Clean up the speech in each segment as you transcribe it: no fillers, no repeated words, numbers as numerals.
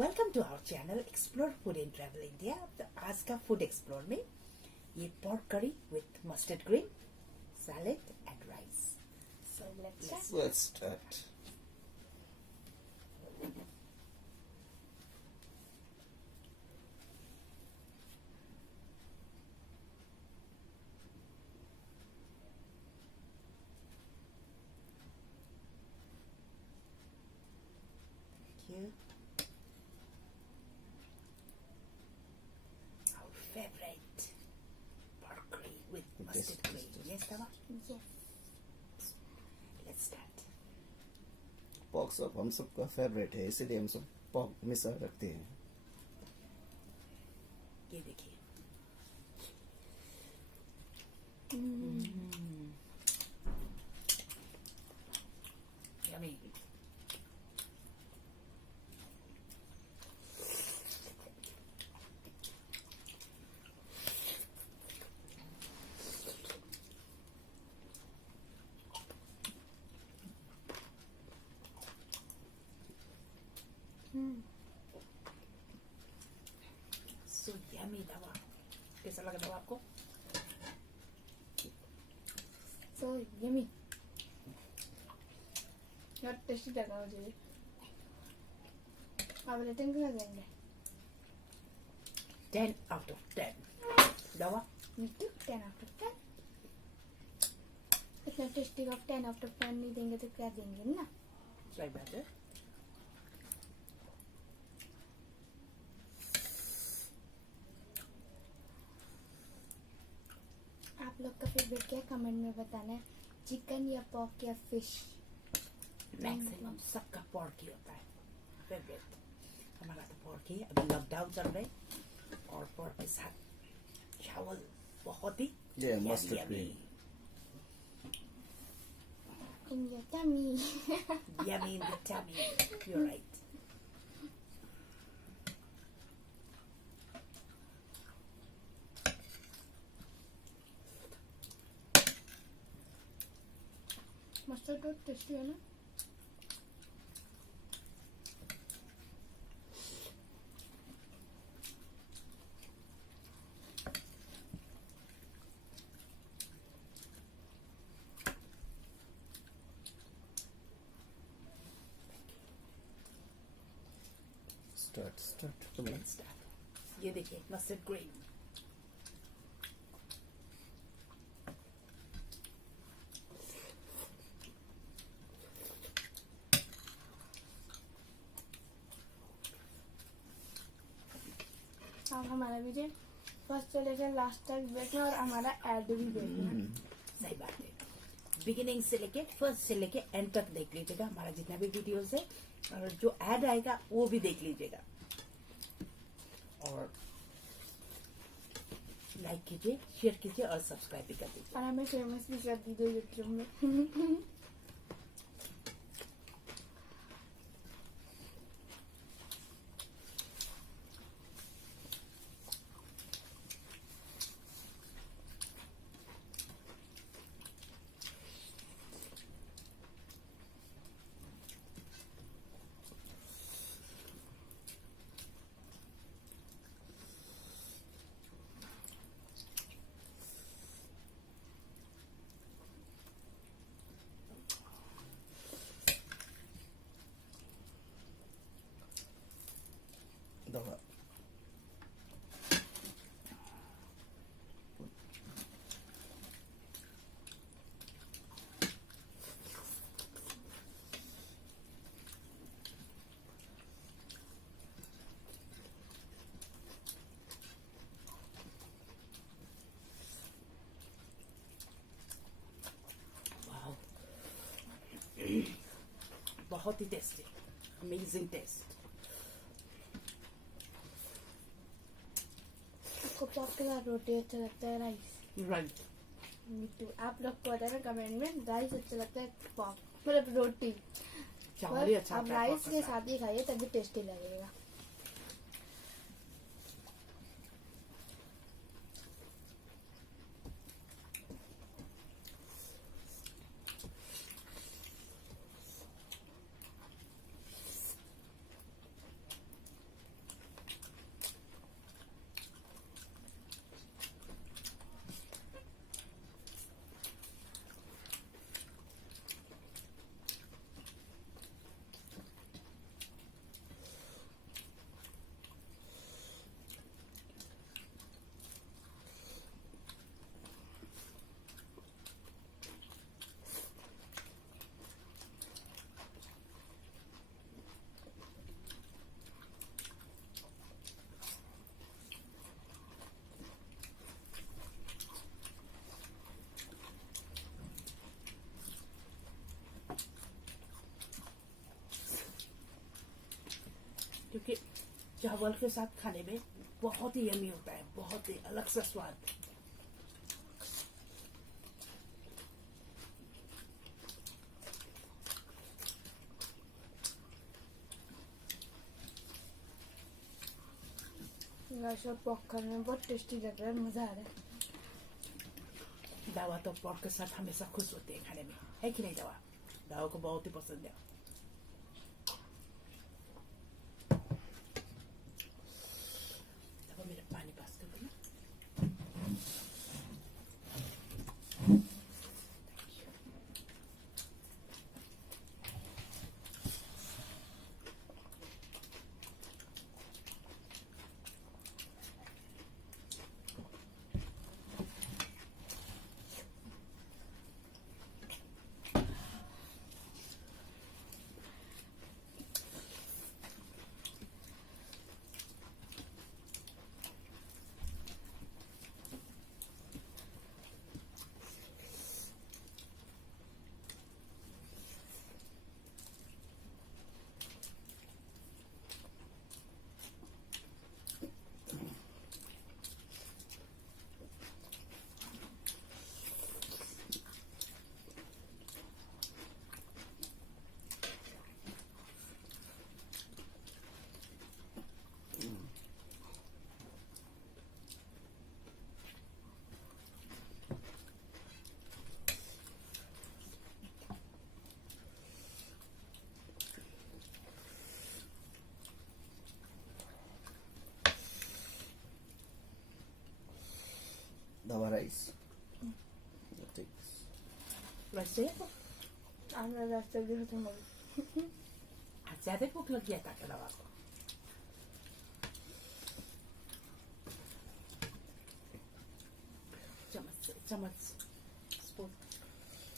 Welcome to our channel explore food in travel India. तो आज का फूड एक्सप्लोर में ये pork curry with mustard green salad and rice. So Let's start. our favorite pork curry with mustard green. Yes, Tava? Yes. Let's start. Pock सब हम सबका favourite है, इसीलिए हम सब पॉक हमेशा रखते हैं। ये देखिए। Yummy. So yummy दवा। कैसा लगा दवा आपको? So yummy. बहुत टेस्टी लगा मुझे। आप रेटिंग कितना देंगे? 10 out of 10। दवा? Me too. 10 out of 10. इतना टेस्टी का 10 out of 10 नहीं देंगे तो क्या देंगे ना? सही बात है। आप लोग का फेवरेट क्या कमेंट में बताना है, चिकन या पॉक या फिश? मैक्सिमम सबका पोर्क ही होता है फेवरेट। हमारा तो पोर्क ही। अभी लॉकडाउन चल रहा है और पोर्क के साथ चावल बहुत ही mustard yummy, green. In your tummy. yummy in the tummy. You're right. Mustard बहुत टेस्टी है ना? स्टार्ट। Let's start. ये देखिए मस्टर्ड ग्रीन। आप हमारा वीडियो फर्स्ट से लेकर लास्ट तक देखना और हमारा एड भी देखना। सही बात है। बिगिनिंग से लेके फर्स्ट से लेके एंड तक देख लीजिएगा हमारा जितना भी वीडियोस है, और जो ऐड आएगा वो भी देख लीजिएगा और लाइक कीजिए, शेयर कीजिए और सब्सक्राइब भी कर दीजिए। और हमें फेमस भी कर दी दो यूट्यूब में। दवा। वाओ, बहुत ही टेस्टी, अमेजिंग टेस्ट। आपको पॉक के साथ रोटी अच्छा लगता है राइस? राइट। Me to. आप लोग को बताना कमेंट में राइस अच्छा लगता है पॉक मतलब रोटी? चावल ही अच्छा आप लगता है राइस pork के साथ। साथ ही खाइए तभी टेस्टी लगेगा। क्योंकि चावल के साथ खाने में बहुत ही यमी होता है, बहुत ही अलग सा स्वाद। गाइस पॉक खाने में बहुत टेस्टी लग रहा है, मजा आ रहा है। दावा तो पोर्क के साथ हमेशा खुश होते हैं खाने में, है कि नहीं दावा? दावा को बहुत ही पसंद है। दावा मेरा पानी पास कर दो ना। Dawa rice. Take this. वैसे आमरा रास्ते भी खत्म हो गई। आज ज्यादा भूख लग गया था क्या दावा को? चम्मच स्पून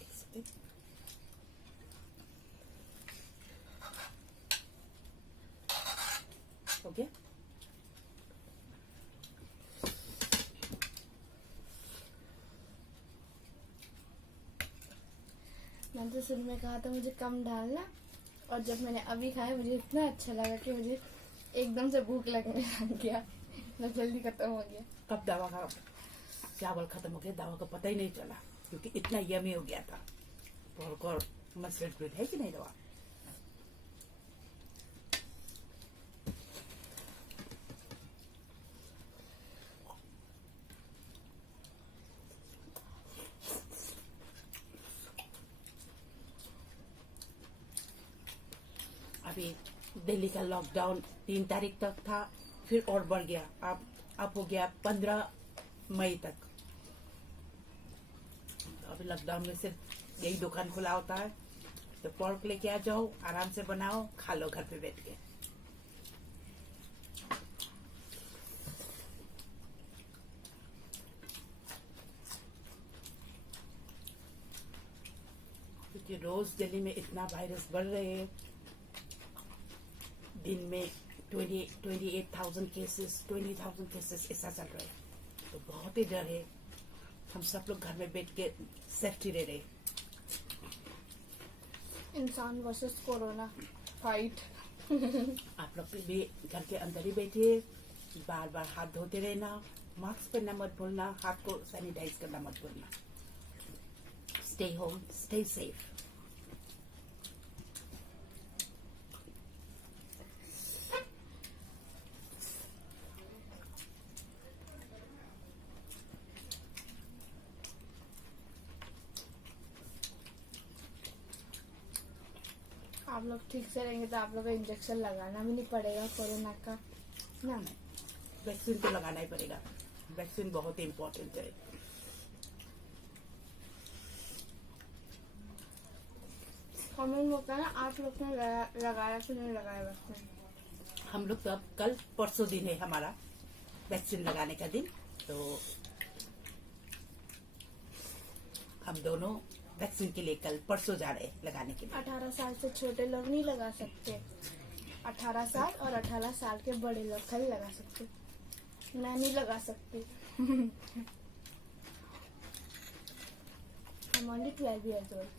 एक सेकंड। हो गया? मैंने तो शुरू में कहा था मुझे कम डालना, और जब मैंने अभी खाया मुझे इतना अच्छा लगा कि मुझे एकदम से भूख लगने लग गया, इतना जल्दी खत्म हो गया। कब दावा का चावल खत्म हो गया, दावा को पता ही नहीं चला, क्योंकि इतना यमी हो गया था। पोर्क और मस्टर्ड ब्रेड, है कि नहीं दावा? अभी दिल्ली का लॉकडाउन 3 तारीख तक था, फिर और बढ़ गया। अब हो गया 15 मई तक। तो अभी लॉकडाउन में सिर्फ यही दुकान खुला होता है, तो पोर्क लेके आ जाओ, आराम से बनाओ, खा लो घर पे बैठ के। क्योंकि रोज दिल्ली में इतना वायरस बढ़ रहे हैं, दिन में 28,000 केसेस, 20,000 केसेस ऐसा चल रहा है। तो बहुत ही डर है। हम सब लोग घर में बैठ के सेफ्टी रह रहे। इंसान वर्सेस कोरोना फाइट। आप लोग भी घर के अंदर ही बैठिए, बार बार हाथ धोते रहना, मास्क पहनना मत भूलना, हाथ को सैनिटाइज करना मत भूलना। Stay home, stay safe. आप लोग ठीक से रहेंगे तो आप लोग को इंजेक्शन लगाना भी नहीं पड़ेगा कोरोना का ना। वैक्सीन तो लगाना ही पड़ेगा, वैक्सीन बहुत ही इम्पोर्टेंट है। कमेंट में बताना आप लोग ने लगाया कि नहीं लगाया वैक्सीन। हम लोग तो अब कल परसों दिन है हमारा वैक्सीन लगाने का दिन, तो हम दोनों वैक्सीन के लिए कल परसों जा रहे हैं लगाने के लिए। 18 साल से छोटे लोग नहीं लगा सकते, 18 साल और 18 साल के बड़े लोग खाली लगा सकते। मैं नहीं लगा सकती। I'm only 12 years old.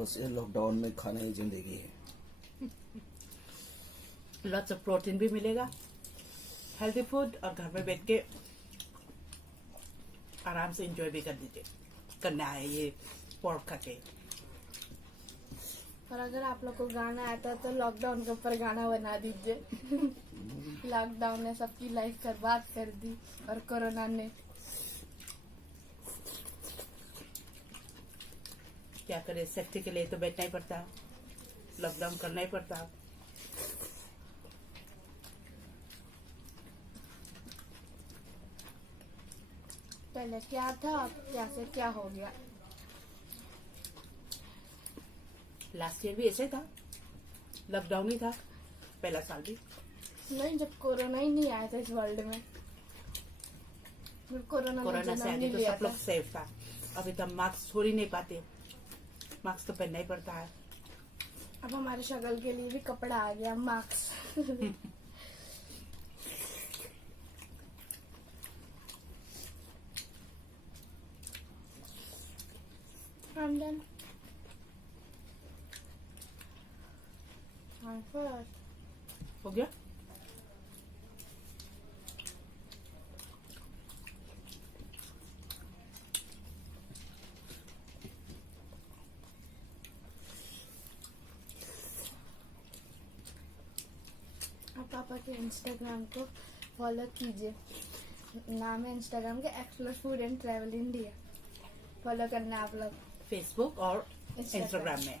बस ये लॉकडाउन में खाना ही जिंदगी है। लॉट्स ऑफ प्रोटीन भी मिलेगा, हेल्दी फूड, और घर में बैठ के आराम से एंजॉय भी करना है ये पोर्क खा के। और अगर आप लोग को गाना आता है तो लॉकडाउन के ऊपर गाना बना दीजिए। लॉकडाउन ने सबकी लाइफ बर्बाद कर दी और कोरोना ने। क्या करे, सेफ्टी के लिए तो बैठना ही पड़ता, लॉकडाउन करना ही पड़ता। पहले क्या था, अब क्या से क्या हो गया। लास्ट ईयर भी ऐसे था, लॉकडाउन ही था, पहला साल भी। नहीं, जब कोरोना ही नहीं आया था इस वर्ल्ड में, कोरोना से आगे तो सब लोग सेफ था। अभी तो मास्क छोड़ ही नहीं पाते, मास्क तो पहनना ही पड़ता है। अब हमारे शक्ल के लिए भी कपड़ा आ गया, mask. I'm done. I'm first. हो गया। आप पापा के इंस्टाग्राम को फॉलो कीजिए। नाम है इंस्टाग्राम के explore food and travel India. Follow करना आप लोग फेसबुक और इंस्टाग्राम में।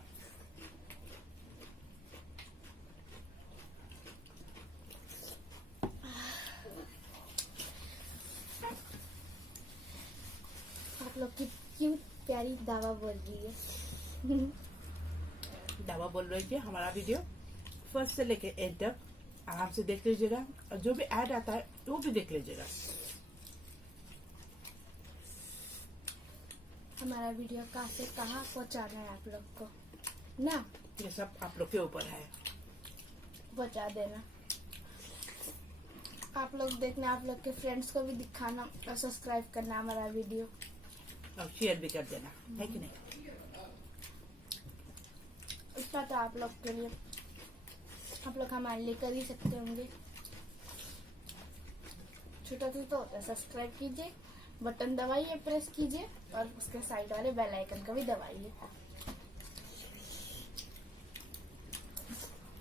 आप लोग की क्यूट प्यारी दावा बोल रही है। दावा बोल रही थी हमारा वीडियो फर्स्ट से लेके एंड तक आराम से देख लीजिएगा, और जो भी ऐड आता है वो भी देख लीजिएगा। हमारा वीडियो कहाँ से कहाँ पहुँचाना है आप लोग को ना, ये सब आप लोग के ऊपर है, पहुँचा देना। आप लोग देखना, आप लोग के फ्रेंड्स को भी दिखाना और सब्सक्राइब करना हमारा वीडियो, और शेयर भी कर देना, है कि नहीं। इतना तो आप लोग के लिए, आप लोग हमारे लिए कर ही सकते होंगे। छोटा सा तो होता है, सब्सक्राइब कीजिए, बटन दबाइए, प्रेस कीजिए, और उसके साइड वाले बेल आइकन को भी दबाइए।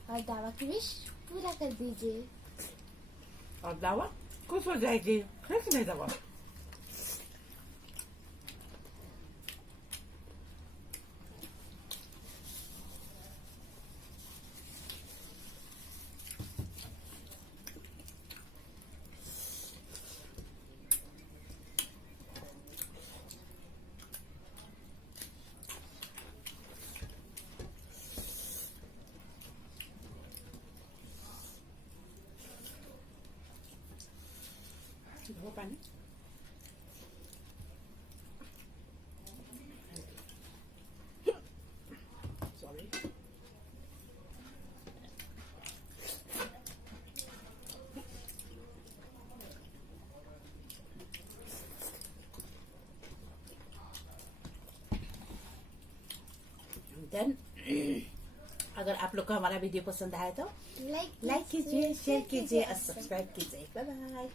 और दावा की विश पूरा कर दीजिए। और दावा खुश हो जाएगी, है कि नहीं दावा। धो पानी। सॉरी। देन अगर आप लोग को हमारा वीडियो पसंद आया तो लाइक लाइक कीजिए, शेयर कीजिए और सब्सक्राइब कीजिए। Bye bye.